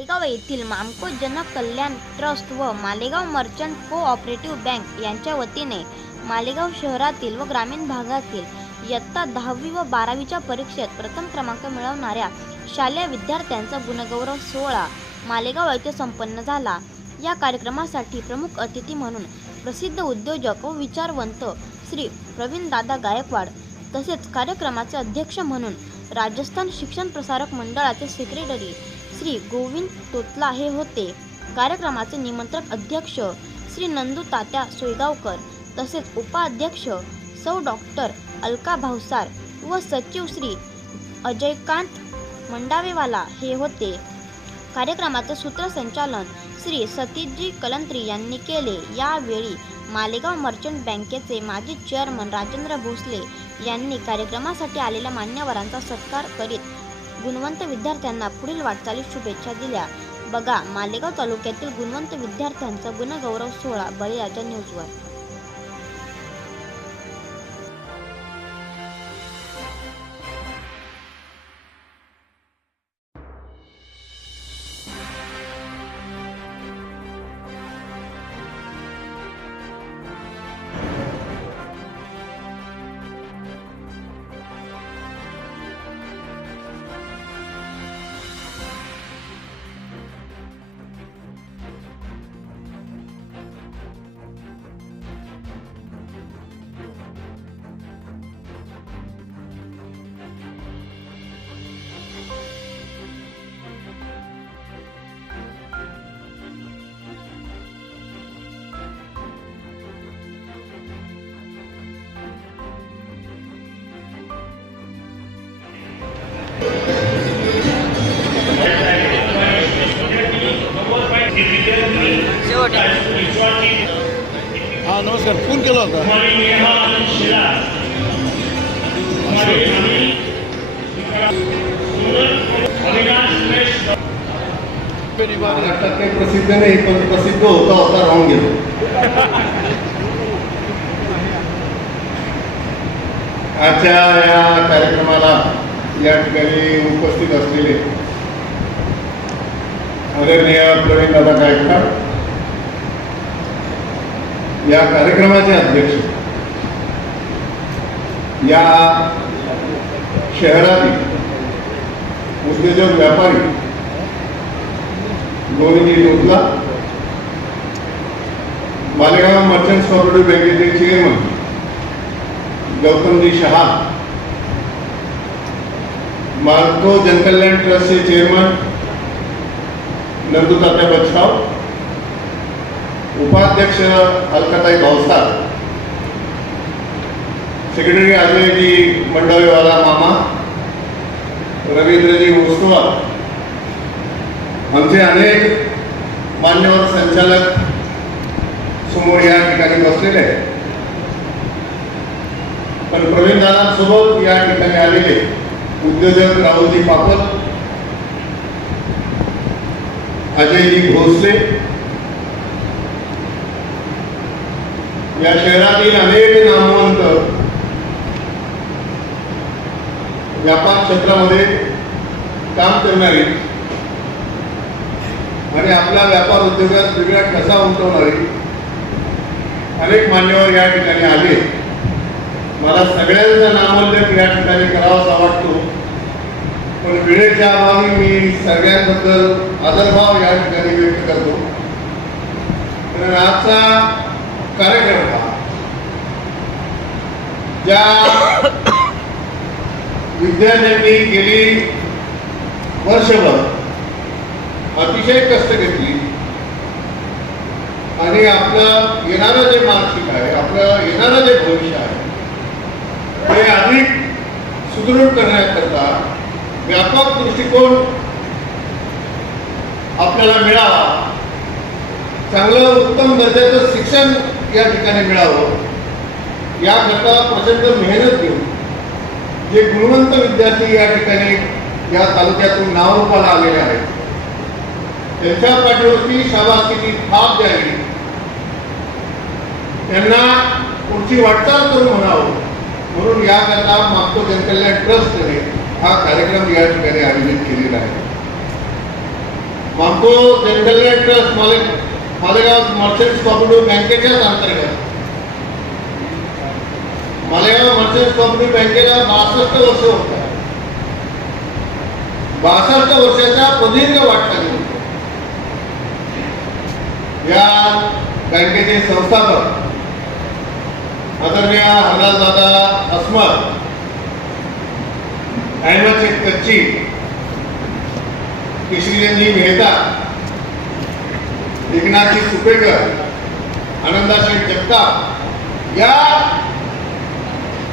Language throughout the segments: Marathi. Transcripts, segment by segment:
मालेगाव येथील मामको जनकल्याण ट्रस्ट व मालेगाव मर्चंट कोऑपरेटिव्ह बँक यांच्या वतीने मालेगाव शहरातील व ग्रामीण भागातील इयत्ता दहावी व बारावीच्या परीक्षेत प्रथम क्रमांक मिळवणाऱ्या शालेय विद्यार्थ्यांचा गुणगौरव सोहळा मालेगाव येथे संपन्न झाला. या कार्यक्रमासाठी प्रमुख अतिथी म्हणून प्रसिद्ध उद्योजक व विचारवंत श्री प्रवीणदादा गायकवाड तसेच कार्यक्रमाचे अध्यक्ष म्हणून राजस्थान शिक्षण प्रसारक मंडळाचे सेक्रेटरी श्री गोविंद तोतला हे होते. कार्यक्रमाचे निमंत्रक अध्यक्ष श्री नंदू तात्या सोयगावकर तसेच उपाध्यक्ष सौ डॉक्टर अलका भावसार व सचिव श्री अजयकांत मंडावेवाला हे होते. कार्यक्रमाचे सूत्रसंचालन श्री सतीशजी कलंत्री यांनी केले. यावेळी मालेगाव मर्चंट बँकेचे माजी चेअरमन राजेंद्र भोसले यांनी कार्यक्रमासाठी आलेल्या मान्यवरांचा सत्कार करीत गुणवंत विद्यार्थ्यांना पुढील वाटचालीस शुभेच्छा दिल्या. बघा मालेगाव तालुक्यातील गुणवंत विद्यार्थ्यांचा गुणगौरव सोहळा बळीराजा न्यूजवर. होता पेनीबारी. आता काही प्रसिद्ध नाही पण प्रसिद्ध होता होता राहून गेलो आजच्या या कार्यक्रमाला या ठिकाणी उपस्थित असलेले आदरणीय प्रवीण दादा गायकवाड या कार्यक्रमाचे अध्यक्ष. या शहरातील उद्योजक व्यापारी गोविंदजी लोकला मालेगाव मर्चंट कॉपरेटिव्ह बँकेचे चेअरमन गौतमजी शहा. मार्को जनकल्याण ट्रस्टचे चेअरमन नंदुतात्या बच्छाव उपाध्यक्ष अलकाताई भावसार सेक्रेटरी अजयजी मंडळीवाला मामा रवींद्रजी ओस्तवार आमचे अनेक मान्यवर संचालक समोर या ठिकाणी बसलेले आहेत. पण प्रवीणदादांसोबत या ठिकाणी आलेले उद्योजक राहुलजी पापल अजयजी भोसले या शहरातील अनेक नामवंत व्यापार क्षेत्रामध्ये काम करणारी आणि आपला व्यापार उद्योगात वेगळा कसा उमटवणारी अनेक मान्यवर या ठिकाणी आले. मला सगळ्यांचा नामोल्लेख या ठिकाणी करावासा वाटतो. पण वेळेच्या अभावी मी सगळ्यांबद्दल आदरभाव या ठिकाणी व्यक्त करतो. कारण आजचा कार्यक्रम हा ज्या विद्यार्थ्यांनी गेली वर्षभर अतिशय कष्ट घेतली आणि आपलं येणारं जे मार्कशीट आहे आपलं येणारं जे भविष्य आहे ते अधिक सुदृढ करण्याकरता व्यापक दृष्टिकोन आपल्याला मिळावा. चांगलं उत्तम दर्जाचं शिक्षण या ठिकाणी मिळावं. याकरता प्रचंड मेहनत घेऊन जे गुणवंत विद्यार्थी या ठिकाणी या तालुक्यातून नावरूपाला आलेले आहेत. त्यांच्या पाठीवरती शाबासकीची थाप द्यावी. त्यांना पुढची वाटचाल करून म्हणावं. म्हणून याकरता मागतो जनकल्याण ट्रस्टने हा कार्यक्रम या ठिकाणी आयोजित केलेला आहे. मागतो जनरल ट्रस्ट माले मालेगाव मर्चंट्स कॉपरेटिव्ह बँकेच्याच अंतर्गत. मालेगाव मर्चंट कंपनी बँकेला बासष्ट वर्ष होत. बासष्ट वर्षाच्या प्रदीर्घ वाटचाली या बँकेचे संस्थापक आदरणीय हरदासदादा अस्मद अहमद शेख कच्ची केशरीजी मेहता एकनाथजी सुपेकर आनंदाशेठ जगताप या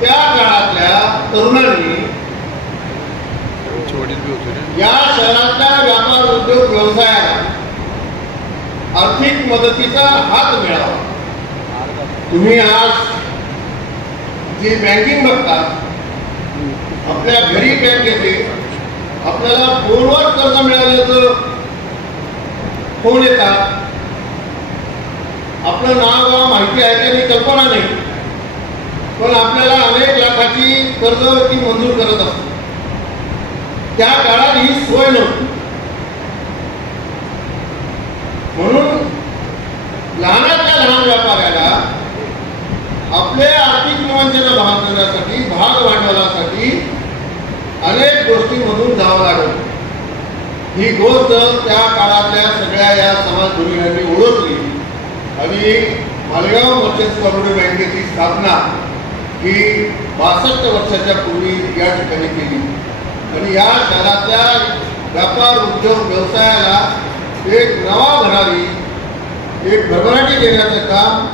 त्या काळातल्या तरुणांनी या शहरातल्या व्यापार उद्योग व्यवसायाला आर्थिक मदतीचा हात मिळावा. तुम्ही आज जी बँकिंग बघता आपल्या घरी बँक येते आपल्याला फोनवर कर्ज मिळाल्याचं फोन येतात. आपलं नाव गाव माहिती आहे की नाही? कल्पना नाही. पण आपल्याला अनेक लाखाची कर्ज ती मंजूर करत असते. त्या काळात ही सोय नव्हती. म्हणून लहानातल्या लहान व्यापाऱ्याला आपले आर्थिक नियोजन भागवण्यासाठी भाग भांडवलासाठी अनेक गोष्टींमधून जावं लागलं. ही गोष्ट त्या काळातल्या सगळ्या या समाज धुरीणांनी ओळखली. आणि मालेगाव मर्चंट्स कॉपरेटिव्ह बँकेची स्थापना ही बासष्ट वर्षाच्या पूर्वी या ठिकाणी केली. आणि या शहरातल्या व्यापार उद्योग व्यवसायाला एक नवा भरावी एक भरभराटी देण्याचं काम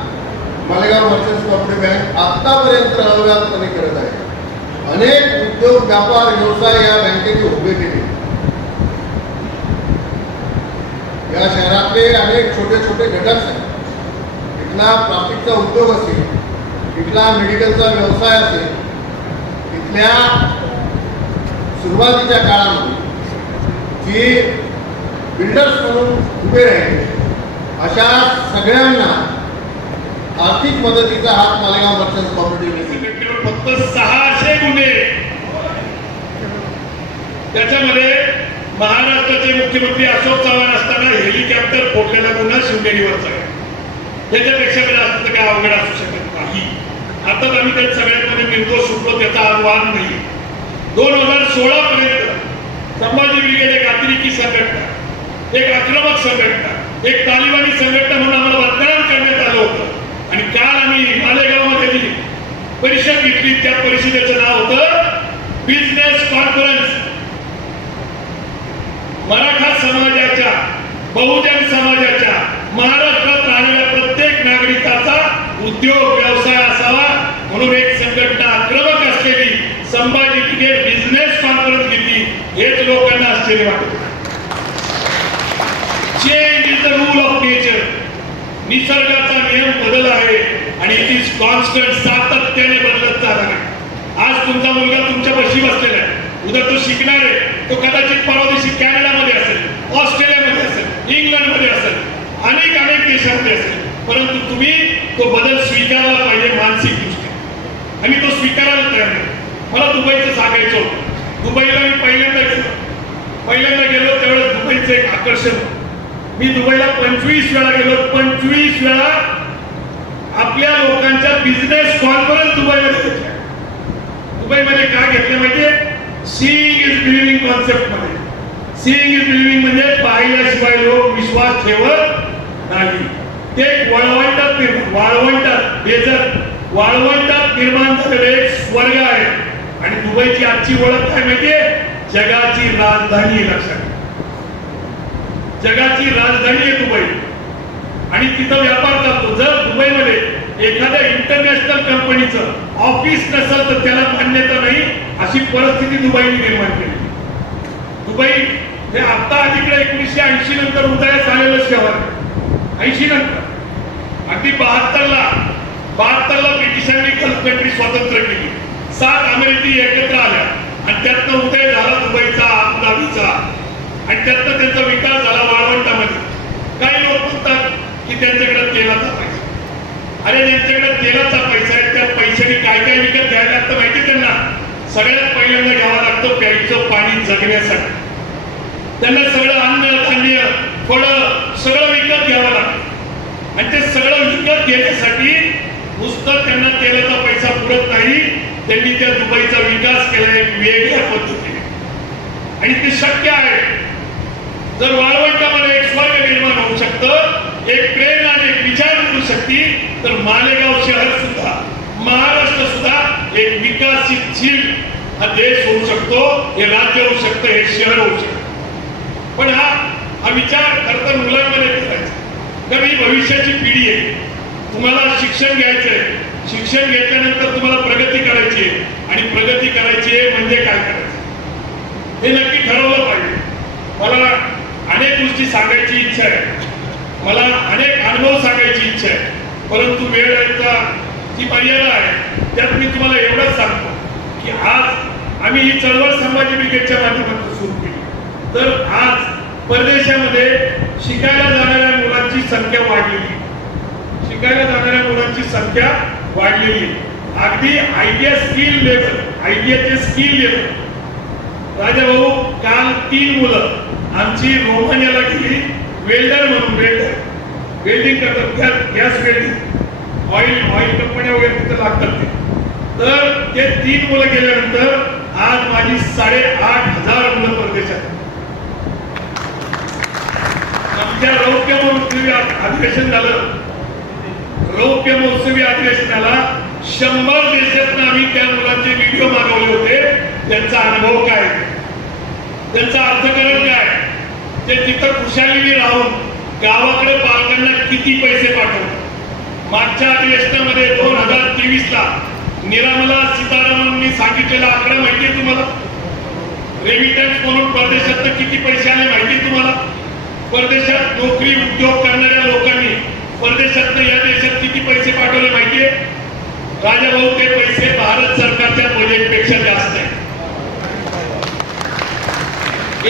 मालेगाव मर्चंट्स कॉपरेटिव्ह बँक आत्तापर्यंत अव्याहतपणे करत आहे. अनेक उद्योग व्यापार व्यवसाय या बँकेने उभे केले. या शहरातले अनेक छोटे छोटे घटक आहेत. इथला प्लास्टिकचा उद्योग असेल इथला मेडिकलचा व्यवसाय असेल इथल्या सुरुवातीच्या काळामध्ये जी बिल्डर्स म्हणून उभे राहिले अशा सगळ्यांना आर्थिक मदतीचा हात मालेगाव मर्चंट कॉपरेटिव्ह फक्त सहाशे गुन्हे. त्याच्यामध्ये महाराष्ट्राचे मुख्यमंत्री अशोक चव्हाण असताना हेलिकॉप्टर फोडलेला गुन्हा शिवनेरीवरचा आहे. त्याच्यापेक्षा जास्त तर काय अवघड असू शकत आताच आम्ही त्या सगळ्यांमध्ये निर्दोष सुटलो त्याचा आव्हान नाही. दोन हजार सोळा पर्यंत संभाजी ब्रिगेड एक अतिरेकी संघटना एक आक्रमक संघटना एक तालिबानी संघटना म्हणून आम्हाला मतदान करण्यात आलं होतं. आणि काल आम्ही मालेगावमध्ये जी परिषद घेतली त्या परिषदेचं नाव होतं बिझनेस कॉन्फरन्स मराठा समाजाच्या बहुजन समाजाच्या महाराष्ट्रात राहिलेल्या प्रत्येक नागरिकाचा उद्योग व्यवसाय असावा म्हणून एक संघटना आक्रमक असलेली संभाजी ब्रिगेड बिझनेस कॉन्फरन्स घेतली हेच लोकांना आश्चर्य वाटत. Change is the rule of nature निसर्गाचा नियम बदल आहे आणि इट इज कॉन्स्टंट सातत्याने बदलत जाणार आहे. आज तुमचा मुलगा तुमच्या पशी बसलेला आहे. उद्या तो शिकणार आहे. तो कदाचित परवा दिवशी कॅनडामध्ये असेल ऑस्ट्रेलियामध्ये असेल इंग्लंडमध्ये असेल. अनेक अनेक देशांमध्ये असेल परंतु तुम्ही तो बदल स्वीकारला पाहिजे मानसिक दृष्ट्या आणि तो स्वीकारायला तयार नाही. मला दुबईचं सांगायचं होतं. दुबईला मी पहिल्यांदा गेलो. पहिल्यांदा गेलो त्यावेळेस दुबईचं एक आकर्षण मी दुबईला पंचवीस वेळा गेलो. पंचवीस वेळा आपल्या लोकांच्या बिझनेस कॉन्फरन्स दुबईमध्ये घेतल्या. दुबईमध्ये काय घेतलं माहितीये? सीईंग इज बिलिव्हिंग कॉन्सेप्टमध्ये. सीईंग इज बिलिव्हिंग म्हणजे पाहिल्याशिवाय लोक विश्वास ठेवत नाही ते वळवंटात निर्माण वाळवंटात डेझर्ट वाळवंटात निर्माण झालेलं एक स्वर्ग आहे. आणि दुबईची आजची ओळख काय माहितीये? जगाची राजधानी आहे लक्षात जगाची राजधानी आहे दुबई. आणि तिथं व्यापार करतो. जर दुबईमध्ये एखाद्या इंटरनॅशनल कंपनीचं ऑफिस नसेल तर त्याला मान्यता नाही अशी परिस्थिती दुबईने निर्माण केली. दुबई हे आता तिकडे एकोणीसशे ऐंशी नंतर उदयास आलेलं शहर ऐंशी नंतर. अगदी बहात्तरला बहात्तरला ब्रिटिशांनी गल्फ कंट्री स्वतंत्र केली सात अमेरिकी एकत्र आल्या. आणि त्यातनं उदय झाला दुबईचा अबुधाबीचा. आणि त्यातनं त्यांचा विकास झाला वाळवंटामध्ये. काही लोक म्हणतात की त्यांच्याकडे तेलाचा पैसा. अरे त्यांच्याकडे तेलाचा पैसा आहे. त्या पैशाने काय काय विकत घ्यायला लागतं माहिती त्यांना? सगळ्यात पहिल्यांदा घ्यावा लागतो प्यायचं पाणी जगण्यासाठी. त्यांना सगळं अन्न धान्य थोडं सगळं विकत घ्यावं लागतं. आणि ते सगळं विकत घेण्यासाठी नुसतं त्यांना तेलाचा पैसा पुरत नाही त्यांनी त्या दुबईचा विकास केलाय वेगळ्या पद्धतीने. आणि ते शक्य आहे. जर वाळवंटामध्ये एक स्वर्ग निर्माण होऊ शकतं एक प्रेम आणि एक विचार करू शकते तर मालेगाव शहर सुद्धा महाराष्ट्र सुद्धा एक विकासित झील हा देश होऊ शकतो हे राज्य होऊ शकतं हे शहर होऊ शकत. पण हा हा विचार खरं तर मुलांमध्ये दिसायचा. तर ही भविष्याची पिढी आहे. तुम्हाला शिक्षण घ्यायचंय शिक्षण घेतल्यानंतर तुम्हाला प्रगती करायची आहे. आणि प्रगती करायची आहे म्हणजे काय करायचं? हे नक्की ठरवलं पाहिजे. मला अनेक गोष्टी सांगायची इच्छा आहे. मला अनेक अनुभव सांगायची इच्छा आहे. परंतु वेळ जी मर्यादा आहे त्यात मी तुम्हाला एवढंच सांगतो की आज आम्ही ही चळवळ संभाजी ब्रिगेडच्या माध्यमातून सुरू केली. तर आज परदेशामध्ये शिकायला जाणाऱ्या मुलांची संख्या वाढलेली. शिकायला जाणाऱ्या मुलांची संख्या वाढलेली. अगदी आयडिया स्किल लेवल आयडियाचे स्किल लेवल राजा भाऊ काल तीन मुलं. आमची रोमानियाला गेली. वेल्डर म्हणून वेल्डर. वेल्डिंग करतात. Gas welding. ऑइल ऑइल कंपन्या वगैरे तिथं लागतात ते. तर ते तीन मुलं गेल्यानंतर आज माझी साडेआठ हजार मुलं परदेशात त्या रौप्य महोत्सवी अधिवेशन झालं. रौप्य महोत्सवी अधिवेशनाला शंभर देशातनं आम्ही त्या मुलांचे व्हिडिओ मागवले होते. त्यांचा अनुभव काय? त्यांचं अर्थकारण काय? ते तिथं खुशालीने राहून गावाकडे पालकांना किती पैसे पाठवतात मागच्या अधिवेशनामध्ये दोन हजार तेवीस ला निरामला सीतारामन सांगितलेला आकडा माहिती आहे तुम्हाला? रेमिटन्स म्हणून परदेशात किती पैसे आले माहिती तुम्हाला? परदेशात नोकरी उद्योग करणाऱ्या लोकांनी परदेशात या देशात किती पैसे पाठवले माहितीये? राजा भाऊ ते पैसे भारत सरकारच्या बजेटपेक्षा जास्त आहे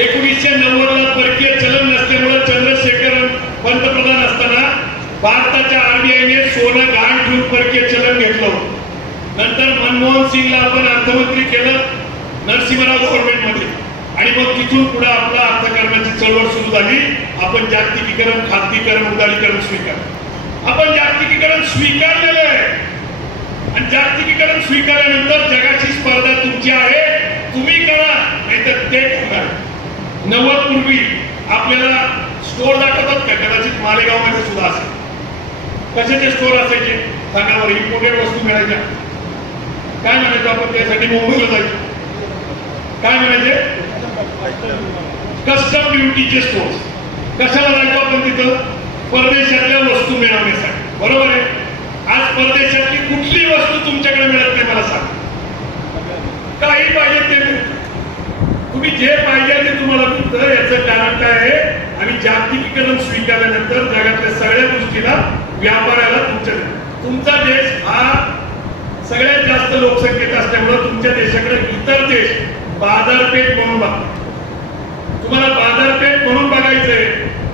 एकोणीसशे नव्वद ला परकीय चलन नसल्यामुळे चंद्रशेखर पंतप्रधान असताना भारताच्या आरबीआयने सोनं गहाण ठेवून परकीय चलन घेतलं नंतर मनमोहन सिंगला आपण अर्थमंत्री केलं नरसिंहराव गव्हर्नमेंटमध्ये आणि मग तिथून पुढे आपला अर्थकारणाची चळवळ सुरू झाली. आपण जागतिकीकरण खाजगीकरण उदारीकरण स्वीकार. आपण जागतिकीकरण स्वीकारलेलं आहे. आणि जागतिकीकरण स्वीकारल्यानंतर जगाची स्पर्धा तुमची आहे. तुम्ही करा नाहीतर ते करणार नव्वद पूर्वी आपल्याला स्टोर दाखवतात का? कदाचित मालेगावमध्ये सुद्धा असेल. कशाचे स्टोर असायचे? सांगावर इम्पोर्टेड वस्तू मिळायच्या. काय म्हणायचं आपण त्यासाठी? मुंबईला जायचो. काय म्हणायचे? कस्टम ड्युटीचे स्टोर्स कशाला जायचं आपण तिथं? परदेशातल्या वस्तू मिळवण्यासाठी. बरोबर आहे? आज परदेशातली कुठली वस्तू तुमच्याकडे मिळत नाही मला सांग. काही पाहिजे ते तुम्ही जे पाहिजे ते तुम्हाला मिळतं. याचं कारण काय आहे? आणि जागतिकीकरण स्वीकारल्यानंतर जगातल्या सगळ्या गोष्टीला व्यापाराला तुमच्या तुमचा देश हा सगळ्यात जास्त लोकसंख्येत असल्यामुळं तुमच्या देशाकडे इतर देश बाजारपेठ म्हणून बघतात तुम्हाला बाजारपेठ म्हणून बघायचंय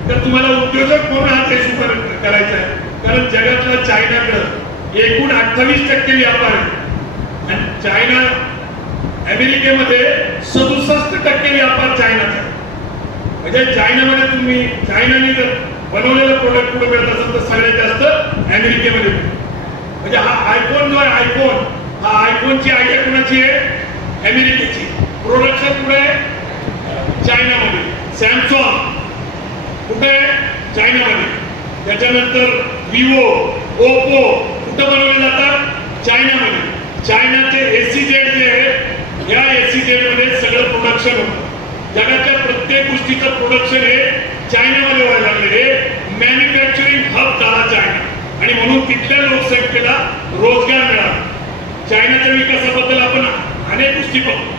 तर तुम्हाला उद्योजक म्हणून हा देश उभा करायचा आहे कारण जगातला चायनाकडं एकूण अठ्ठावीस टक्के व्यापार आहे. आणि चायना अमेरिकेमध्ये सदुसष्ट टक्के व्यापार चायनाचा म्हणजे चायनामध्ये तुम्ही चायनाने जर बनवलेलं प्रोडक्ट कुठं मिळत असेल तर सगळ्यात जास्त अमेरिकेमध्ये म्हणजे हा आयफोन जो आहे आयफोन हा आयफोनची आयडिया कुणाची आहे? अमेरिकेची. प्रोडक्शन कुठे सॅमसॉन सॅमसंग कुठे? आहे चायनामध्ये. त्याच्यानंतर विवो ओप्पो कुठं बनवले जातात? चायनामध्ये. चायनाचे एसी जेड जे आहे या एसी जेडमध्ये सगळं प्रोडक्शन होतं. जगाच्या प्रत्येक गोष्टीचं प्रोडक्शन हे चायनामध्ये व्हायला लागले हे मॅन्युफॅक्चरिंग हब झाला चायना. आणि म्हणून तिथल्या लोकसंख्येला रोजगार मिळाला. चायनाच्या विकासाबद्दल आपण अनेक गोष्टी बघतो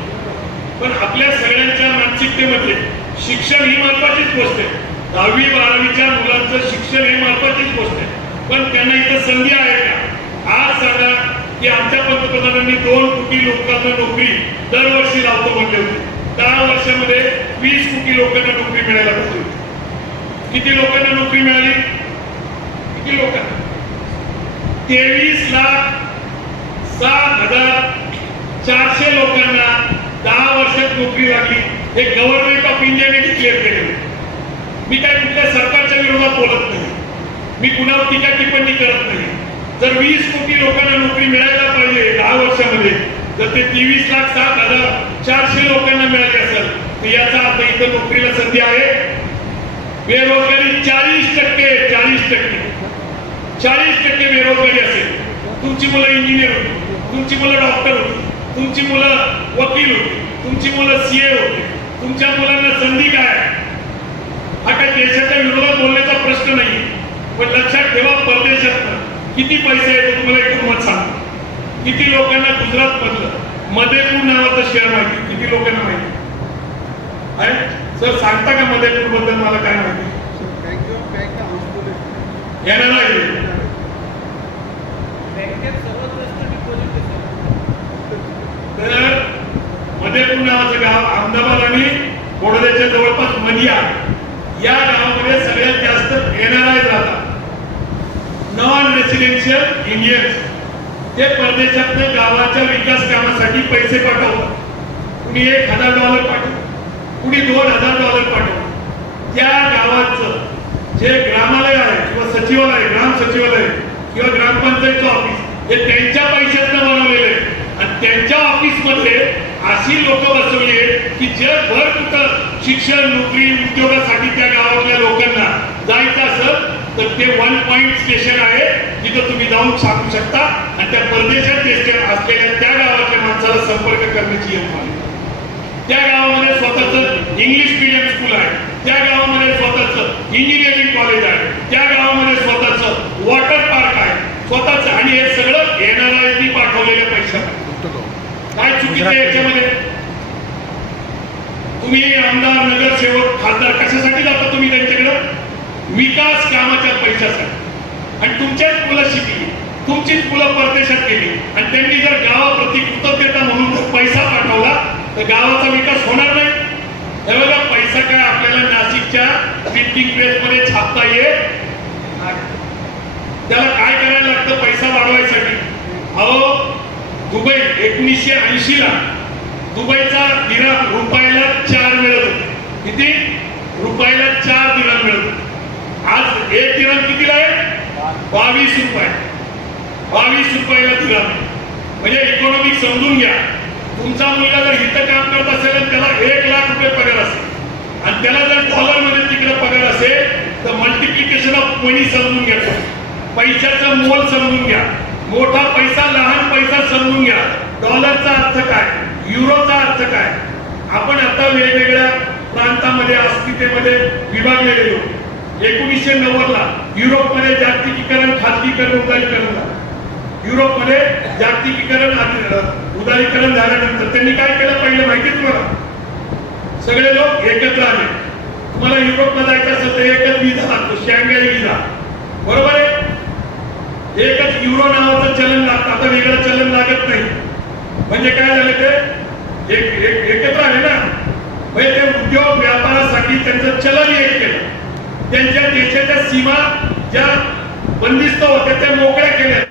पण आपल्या सगळ्यांच्या मानसिकतेमध्ये शिक्षण ही महत्वाचीच गोष्ट आहे. दहावी बारावीच्या मुलांचं शिक्षण हे महत्वाचीच गोष्ट आहे. पण त्यांना इथं संधी आहे का? आज सांगा की आमच्या पंतप्रधानांनी दोन कोटी लोकांना नोकरी दरवर्षी लावतो म्हणले होते. दहा वर्षामध्ये वीस कोटी लोकांना नोकरी मिळायला पाहिजे होती. किती लोकांना नोकरी मिळाली? किती लोकांना? तेवीस लाख सात हजार चारशे लोकांना दहा वर्षात नोकरी लागली. हे गव्हर्नमेंट ऑफ इंडियाने डिक्लेअर केलेलं मी काय कुठल्या सरकारच्या विरोधात बोलत नाही. मी कुणावर टीका टिप्पणी करत नाही. जर वीस कोटी लोकांना नोकरी मिळायला पाहिजे दहा वर्षामध्ये जर ते तेवीस लाख सात हजार चारशे लोकांना मिळाले असेल तर याचा अर्थ इथं नोकरीला संधी आहे. बेरोजगारी चाळीस टक्के चाळीस टक्के. चाळीस टक्के बेरोजगारी असेल. तुमची मुलं इंजिनियर होती तुमची मुलं डॉक्टर होती तुमची मुलं वकील होती तुमची मुलं सीए होती. तुमच्या मुलांना संधी काय? हा काय देशाच्या विरोधात बोलण्याचा प्रश्न नाही पण लक्षात ठेवा परदेशात किती पैसे येतो तुम्हाला एक मत सांगतो किती लोकांना गुजरात मधलं मधेपूर नावाचं शहर माहिती किती लोकांना माहिती आहे? सर सांगता का मधेपूरबद्दल मला काय माहिती येणार आहे तर मदेपूर नावाचं गाव अहमदाबाद आणि बडोद्याच्या जवळपास मनिया या गावामध्ये सगळ्यात जास्त एनआरआय राहतात. नॉन रेसिडेन्शियल इंडियन्स ते परदेशात गावाच्या विकास कामासाठी पैसे पाठवतात. कुणी एक हजार डॉलर पाठव कुणी दोन हजार डॉलर पाठव त्या गावाचं जे ग्रामालय आहे किंवा सचिवालय ग्राम सचिवालय किंवा ग्रामपंचायतचं ऑफिस हे त्यांच्या पैशातनं बनवलेलं आहे. आणि त्यांच्या ऑफिसमध्ये अशी लोक बसवली आहेत की जगभर कुठं शिक्षण नोकरी उद्योगासाठी त्या गावातल्या लोकांना जायचं असेल तर ते वन पॉइंट स्टेशन आहे तिथं तुम्ही जाऊन सांगू शकता. आणि त्या परदेशात स्टेशन असलेल्या त्या गावातल्या माणसाला संपर्क करण्याची यंत्रणा आहे. त्या गावामध्ये स्वतःच इंग्लिश मीडियम स्कूल आहे. त्या गावामध्ये स्वतःच इंजिनिअरिंग कॉलेज आहे. त्या गावामध्ये स्वतःच वॉटर पार्क आहे. स्वतःच आणि हे सगळं येणाऱ्यांनी पाठवलेल्या पैशात काय चुकीचं याच्यामध्ये? तुम्ही आमदार नगरसेवक खासदार कशासाठी जाता तुम्ही त्यांच्याकडं? विकास कामाच्या पैशासाठी. आणि तुमच्याच मुलं शिकली. तुमचीच मुलं परदेशात गेली. आणि त्यांनी जर गावाप्रती कृतज्ञता म्हणून जर पैसा पाठवला तर गावाचा विकास होणार नाही. हे बघा पैसा काय आपल्याला नाशिकच्या प्रिंटिंग प्रेस मध्ये छापता येत त्याला काय करायला लागतं? पैसा वाढवायसाठी. अहो दुबई एकोणीसशे ऐंशी ला दुबईचा दिरा रुपयाला चार मिळत होते. किती? रुपयाला चार दिराम मिळत होते. आज एक दिराम कितीला आहे? बावीस रुपये. बावीस रुपयाला दिराम म्हणजे इकॉनॉमिक समजून घ्या. तुमचा मुलगा जर इथं काम करत असेल तर त्याला एक लाख रुपये पगार असेल आणि त्याला जर डॉलरमध्ये तिकडे पगार असेल तर मल्टिप्लिकेशन ऑफ मनी समजून घ्या. पैशाचं मोल समजून घ्या. मोठा पैसा लहान पैसा समजून घ्या. डॉलरचा अर्थ काय? युरोचा अर्थ काय? आपण आता वेगवेगळ्या प्रांतामध्ये अस्मितेमध्ये विभागलेलो गेलो एकोणीसशे नव्वद ला युरोपमध्ये जागतिकीकरण खाजगीकरण उदारीकरण झालं. युरोपमध्ये जागतिकीकरण उदारीकरण झाल्यानंतर त्यांनी काय केलं पहिलं माहिती तुम्हाला? सगळे लोक एकत्र आले. तुम्हाला युरोपला जायचं असेल तर एकच विजा लागतो शँगाई विजा. बरोबर आहे? एकच युरो नावाचं चलन लागतं. आता वेगळं चलन लागत नाही. म्हणजे काय झालं ते? एक एकत्र आले ना? म्हणजे ते उद्योग व्यापारासाठी त्यांचं चलन एक केलं. त्यांच्या देशाच्या सीमा ज्या बंदिस्त होत्या त्या मोकळ्या केल्या.